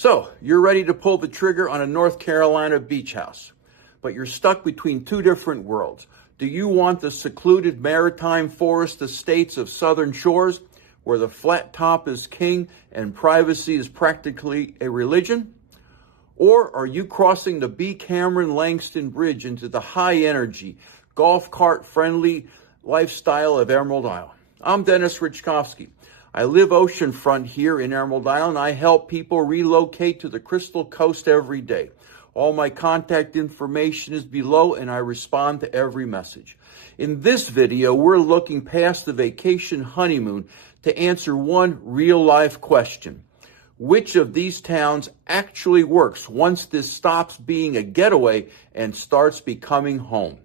So, you're ready to pull the trigger on a North Carolina beach house, but you're stuck between two different worlds. Do you want the secluded maritime forest estates of southern shores, where the flat top is king and privacy is practically a religion? Or are you crossing the B. Cameron Langston Bridge into the high-energy, golf cart-friendly lifestyle of Emerald Isle? I'm Dennis Richkovsky. I live oceanfront here in Emerald Isle, and I help people relocate to the Crystal Coast every day. All my contact information is below, and I respond to every message. In this video, we're looking past the vacation honeymoon to answer one real-life question. Which of these towns actually works once this stops being a getaway and starts becoming home?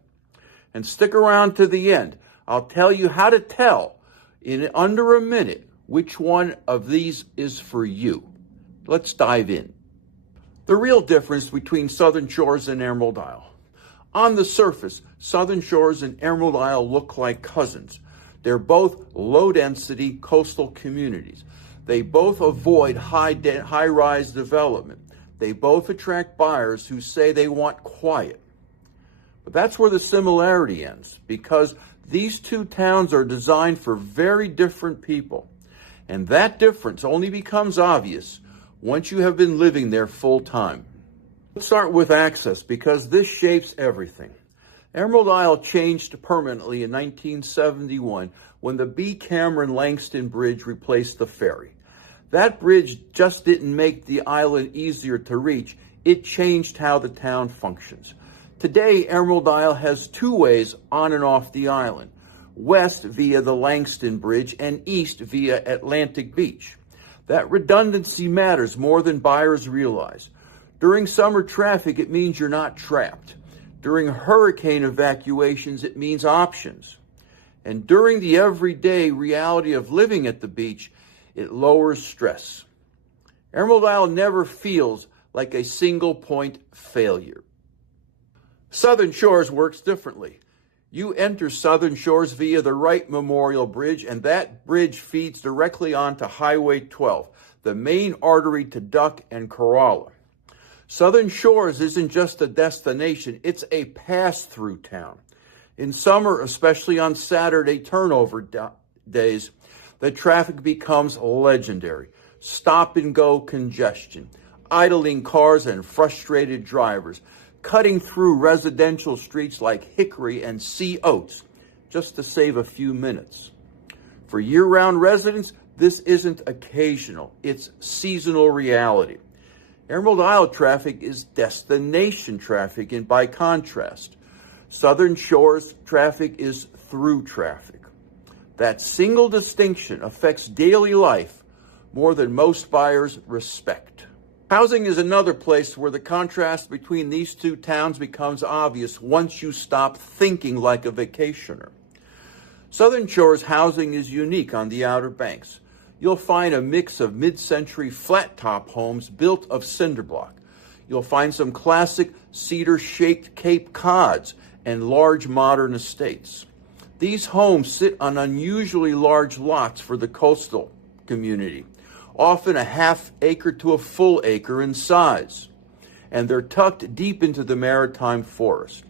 And stick around to the end. I'll tell you how to tell in under a minute which one of these is for you. Let's dive in. The real difference between Southern Shores and Emerald Isle. On the surface, Southern Shores and Emerald Isle look like cousins. They're both low-density coastal communities. They both avoid high-rise development. They both attract buyers who say they want quiet. But that's where the similarity ends, because these two towns are designed for very different people. And that difference only becomes obvious once you have been living there full time. Let's start with access, because this shapes everything. Emerald Isle changed permanently in 1971 when the B. Cameron Langston Bridge replaced the ferry. That bridge just didn't make the island easier to reach, it changed how the town functions. Today, Emerald Isle has two ways on and off the island. West via the Langston Bridge and east via Atlantic Beach. That redundancy matters more than buyers realize. During summer traffic, it means you're not trapped. During hurricane evacuations, it means options. And during the everyday reality of living at the beach, it lowers stress. Emerald Isle never feels like a single point failure. Southern Shores works differently. You enter Southern Shores via the Wright Memorial Bridge, and that bridge feeds directly onto Highway 12, the main artery to Duck and Corolla. Southern Shores isn't just a destination, it's a pass-through town. In summer, especially on Saturday turnover days, the traffic becomes legendary. Stop-and-go congestion, idling cars and frustrated drivers, cutting through residential streets like Hickory and Sea Oats just to save a few minutes. For year-round residents, this isn't occasional, it's seasonal reality. Emerald Isle traffic is destination traffic, and by contrast, Southern Shores traffic is through traffic. That single distinction affects daily life more than most buyers respect. Housing is another place where the contrast between these two towns becomes obvious once you stop thinking like a vacationer. Southern Shores housing is unique on the Outer Banks. You'll find a mix of mid-century flat-top homes built of cinder block. You'll find some classic cedar-shaped Cape Cods and large modern estates. These homes sit on unusually large lots for the coastal community, often a half acre to a full acre in size, and they're tucked deep into the maritime forest.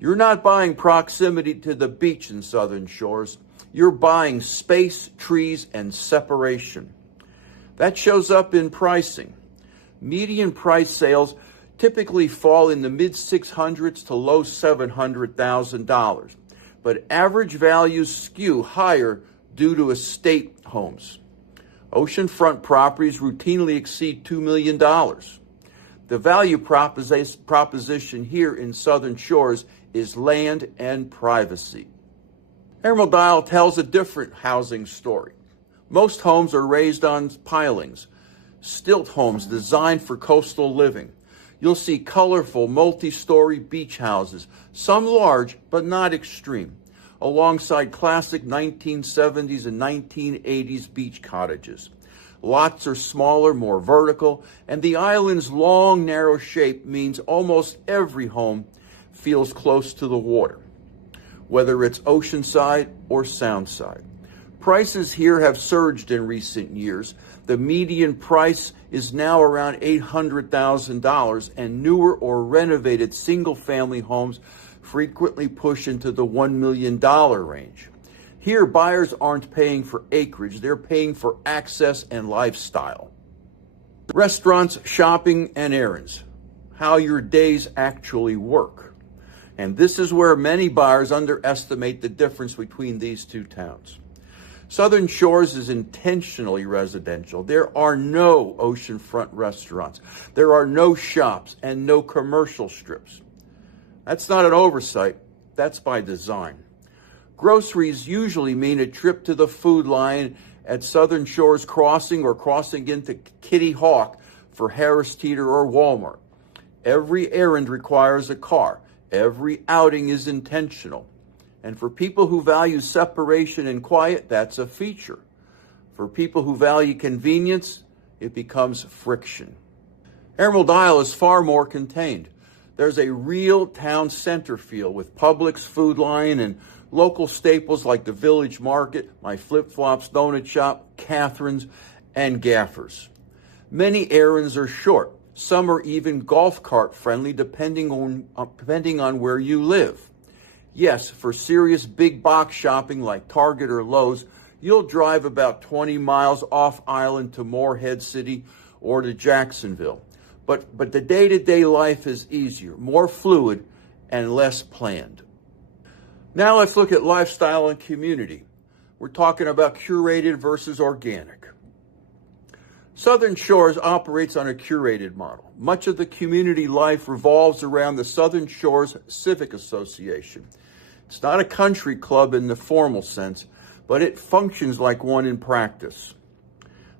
You're not buying proximity to the beach in Southern Shores. You're buying space, trees, and separation. That shows up in pricing. Median price sales typically fall in the mid-600s to low $700,000, but average values skew higher due to estate homes. Oceanfront properties routinely exceed $2 million. The value proposition here in Southern Shores is land and privacy. Emerald Isle tells a different housing story. Most homes are raised on pilings, stilt homes designed for coastal living. You'll see colorful multi-story beach houses, some large but not extreme, alongside classic 1970s and 1980s beach cottages. Lots are smaller, more vertical, and the island's long, narrow shape means almost every home feels close to the water, whether it's oceanside or soundside. Prices here have surged in recent years. The median price is now around $800,000, and newer or renovated single-family homes frequently push into the $1 million range. Here, buyers aren't paying for acreage, they're paying for access and lifestyle. Restaurants, shopping, and errands. How your days actually work. And this is where many buyers underestimate the difference between these two towns. Southern Shores is intentionally residential. There are no oceanfront restaurants. There are no shops and no commercial strips. That's not an oversight. That's by design. Groceries usually mean a trip to the Food Lion at Southern Shores Crossing or crossing into Kitty Hawk for Harris Teeter or Walmart. Every errand requires a car. Every outing is intentional. And for people who value separation and quiet, that's a feature. For people who value convenience, it becomes friction. Emerald Isle is far more contained. There's a real town center feel with Publix, Food Lion, and local staples like the Village Market, My Flip Flops Donut Shop, Catherine's, and Gaffer's. Many errands are short. Some are even golf cart friendly depending on where you live. Yes, for serious big box shopping like Target or Lowe's, you'll drive about 20 miles off island to Morehead City or to Jacksonville. But the day-to-day life is easier, more fluid, and less planned. Now let's look at lifestyle and community. We're talking about curated versus organic. Southern Shores operates on a curated model. Much of the community life revolves around the Southern Shores Civic Association. It's not a country club in the formal sense, but it functions like one in practice.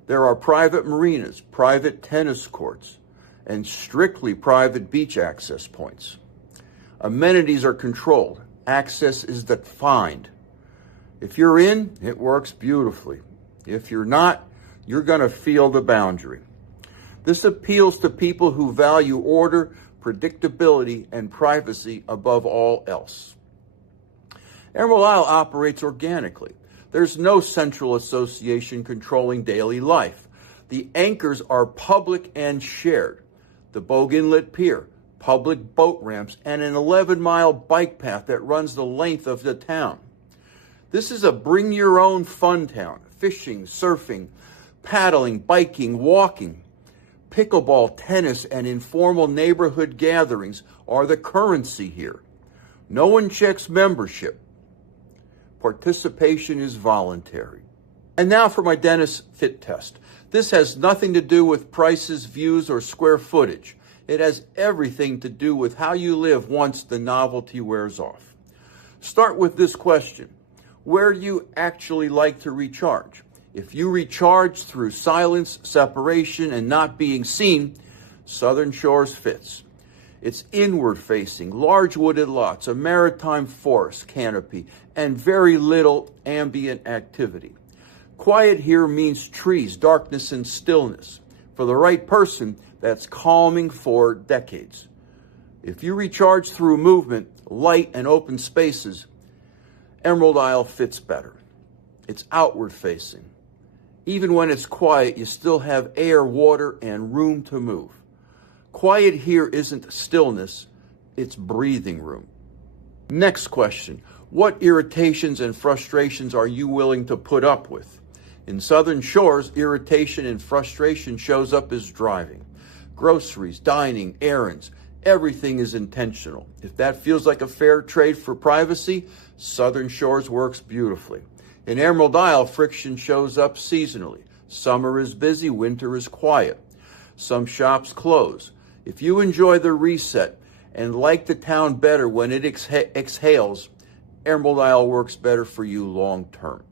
There are private marinas, private tennis courts, and strictly private beach access points. Amenities are controlled. Access is defined. If you're in, it works beautifully. If you're not, you're going to feel the boundary. This appeals to people who value order, predictability, and privacy above all else. Emerald Isle operates organically. There's no central association controlling daily life. The anchors are public and shared. The Bogue Inlet Pier, public boat ramps, and an 11-mile bike path that runs the length of the town. This is a bring-your-own fun town. Fishing, surfing, paddling, biking, walking, pickleball, tennis, and informal neighborhood gatherings are the currency here. No one checks membership. Participation is voluntary. And now for my dentist fit test. This has nothing to do with prices, views, or square footage. It has everything to do with how you live once the novelty wears off. Start with this question. Where do you actually like to recharge? If you recharge through silence, separation, and not being seen, Southern Shores fits. It's inward-facing, large wooded lots, a maritime forest canopy, and very little ambient activity. Quiet here means trees, darkness, and stillness. For the right person, that's calming for decades. If you recharge through movement, light, and open spaces, Emerald Isle fits better. It's outward-facing. Even when it's quiet, you still have air, water, and room to move. Quiet here isn't stillness, it's breathing room. Next question. What irritations and frustrations are you willing to put up with? In Southern Shores, irritation and frustration shows up as driving. Groceries, dining, errands, everything is intentional. If that feels like a fair trade for privacy, Southern Shores works beautifully. In Emerald Isle, friction shows up seasonally. Summer is busy, winter is quiet. Some shops close. If you enjoy the reset and like the town better when it exhales, Emerald Isle works better for you long term.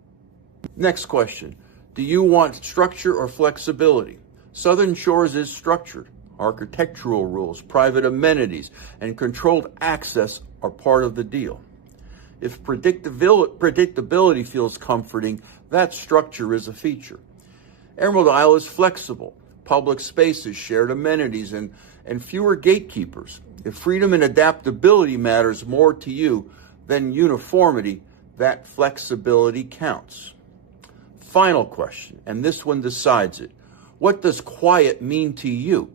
Next question. Do you want structure or flexibility? Southern Shores is structured. Architectural rules, private amenities, and controlled access are part of the deal. If predictability feels comforting, that structure is a feature. Emerald Isle is flexible. Public spaces, shared amenities, and fewer gatekeepers. If freedom and adaptability matters more to you than uniformity, that flexibility counts. Final question, and this one decides it. What does quiet mean to you?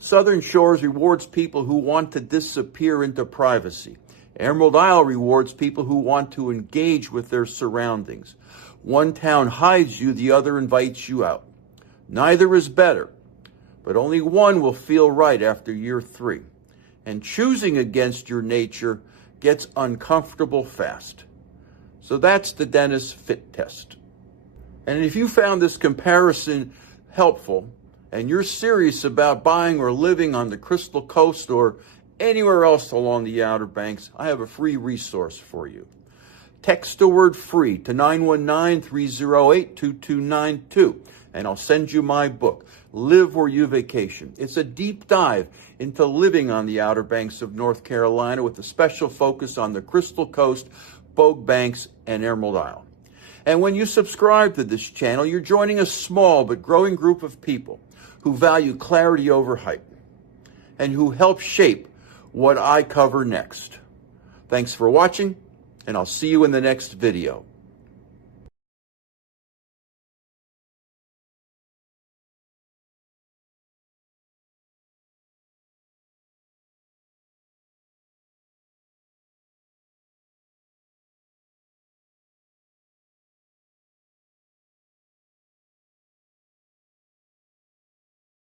Southern Shores rewards people who want to disappear into privacy. Emerald Isle rewards people who want to engage with their surroundings. One town hides you, the other invites you out. Neither is better, but only one will feel right after year 3. And choosing against your nature gets uncomfortable fast. So that's the dentist fit test. And if you found this comparison helpful, and you're serious about buying or living on the Crystal Coast or anywhere else along the Outer Banks, I have a free resource for you. Text the word free to 919-308-2292, and I'll send you my book, Live Where You Vacation. It's a deep dive into living on the Outer Banks of North Carolina with a special focus on the Crystal Coast, Bogue Banks, and Emerald Isle. And when you subscribe to this channel, you're joining a small but growing group of people who value clarity over hype and who help shape what I cover next. Thanks for watching, and I'll see you in the next video.